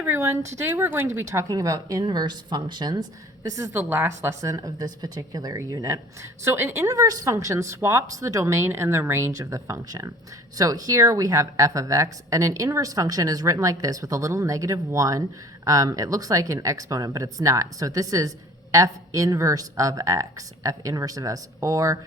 everyone, today we're going to be talking about inverse functions. This is the last lesson of this particular unit. So an inverse function swaps the domain and the range of the function. So here we have f of x, and an inverse function is written like this with a little -1. It looks like an exponent, but it's not. So this is f inverse of x, or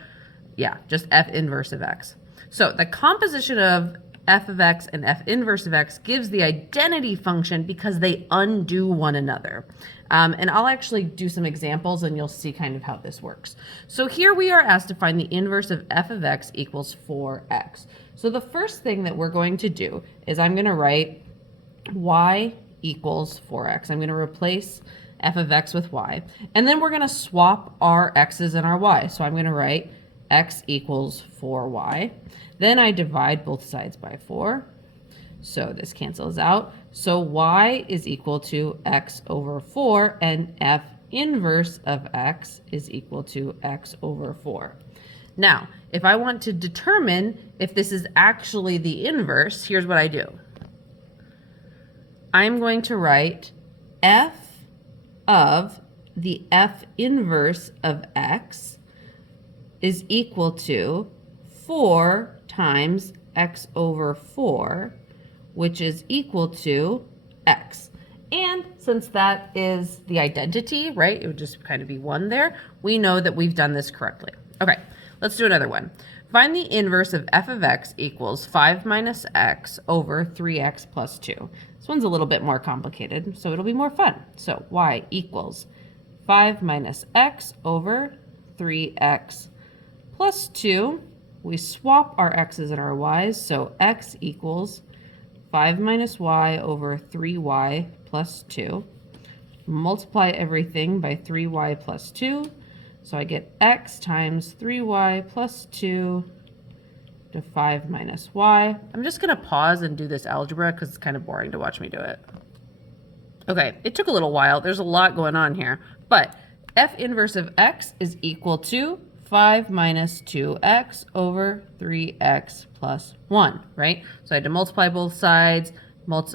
yeah, just f inverse of x. So the composition of f of x and f inverse of x gives the identity function because they undo one another. And I'll actually do some examples and you'll see kind of how this works. So here we are asked to find the inverse of f of x equals 4x. So the first thing that we're going to do is I'm going to write y equals 4x. I'm going to replace f of x with y. And then we're going to swap our x's and our y. So I'm going to write x equals 4y. Then I divide both sides by 4. So this cancels out. So y is equal to x over 4, and f inverse of x is equal to x over 4. Now, if I want to determine if this is actually the inverse, here's what I do. I'm going to write f of the f inverse of x is equal to 4 times x over 4, which is equal to x. And since that is the identity, right, it would just kind of be 1 there, we know that we've done this correctly. Okay, let's do another one. Find the inverse of f of x equals 5 minus x over 3x plus 2. This one's a little bit more complicated, so it'll be more fun. So y equals 5 minus x over 3x plus 2. We swap our x's and our y's, so x equals 5 minus y over 3y plus 2. Multiply everything by 3y plus 2, so I get x times 3y plus 2 to 5 minus y. I'm just going to pause and do this algebra because it's kind of boring to watch me do it. Okay, it took a little while. There's a lot going on here, but f inverse of x is equal to 5 minus 2x over 3x plus 1, right? So I had to multiply both sides,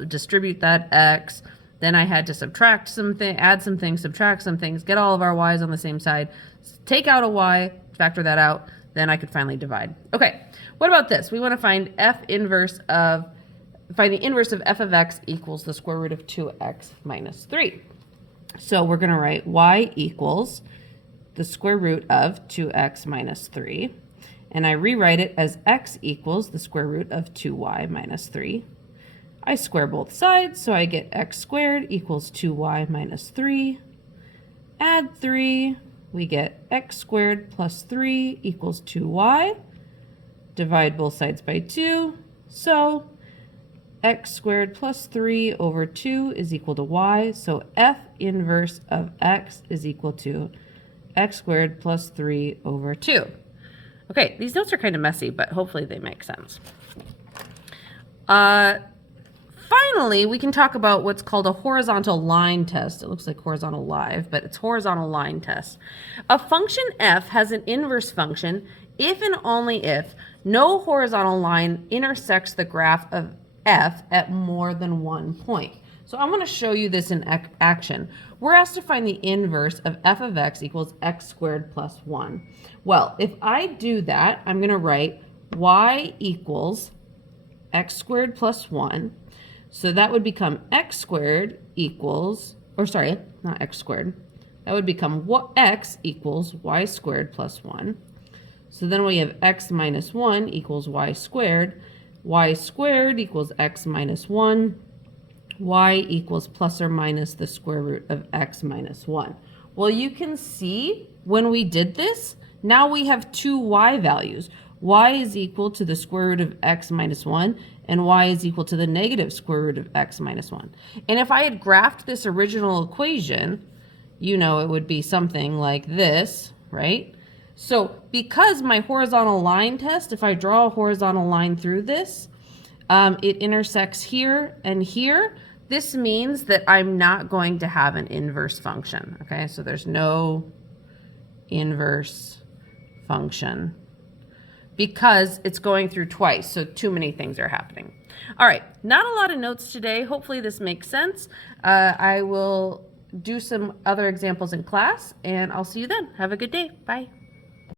distribute that x, then I had to subtract something, add some things, subtract some things, get all of our y's on the same side, take out a y, factor that out, then I could finally divide. Okay, what about this? We want to find the inverse of f of x equals the square root of 2x minus 3. So we're going to write y equals the square root of 2x minus 3, and I rewrite it as x equals the square root of 2y minus 3. I square both sides, so I get x squared equals 2y minus 3. Add 3, we get x squared plus 3 equals 2y. Divide both sides by 2, so x squared plus 3 over 2 is equal to y, so f inverse of x is equal to x squared plus 3 over 2. Okay, these notes are kind of messy, but hopefully they make sense. Finally, we can talk about what's called a horizontal line test. It looks like horizontal live, but it's horizontal line test. A function f has an inverse function if and only if no horizontal line intersects the graph of f at more than one point. So I'm going to show you this in action. We're asked to find the inverse of f of x equals x squared plus 1. Well, if I do that, I'm going to write y equals x squared plus 1. So that would become x squared equals, or sorry, not x squared. That would become x equals y squared plus 1. So then we have x minus 1 equals y squared equals x minus 1. Y equals plus or minus the square root of x minus 1. Well, you can see when we did this, now we have two y values. Y is equal to the square root of x minus 1, and y is equal to the negative square root of x minus 1. And if I had graphed this original equation, you know it would be something like this, right? So because my horizontal line test, if I draw a horizontal line through this, it intersects here and here. This means that I'm not going to have an inverse function, okay? So there's no inverse function because it's going through twice, so too many things are happening. All right, not a lot of notes today. Hopefully this makes sense. I will do some other examples in class, and I'll see you then. Have a good day. Bye.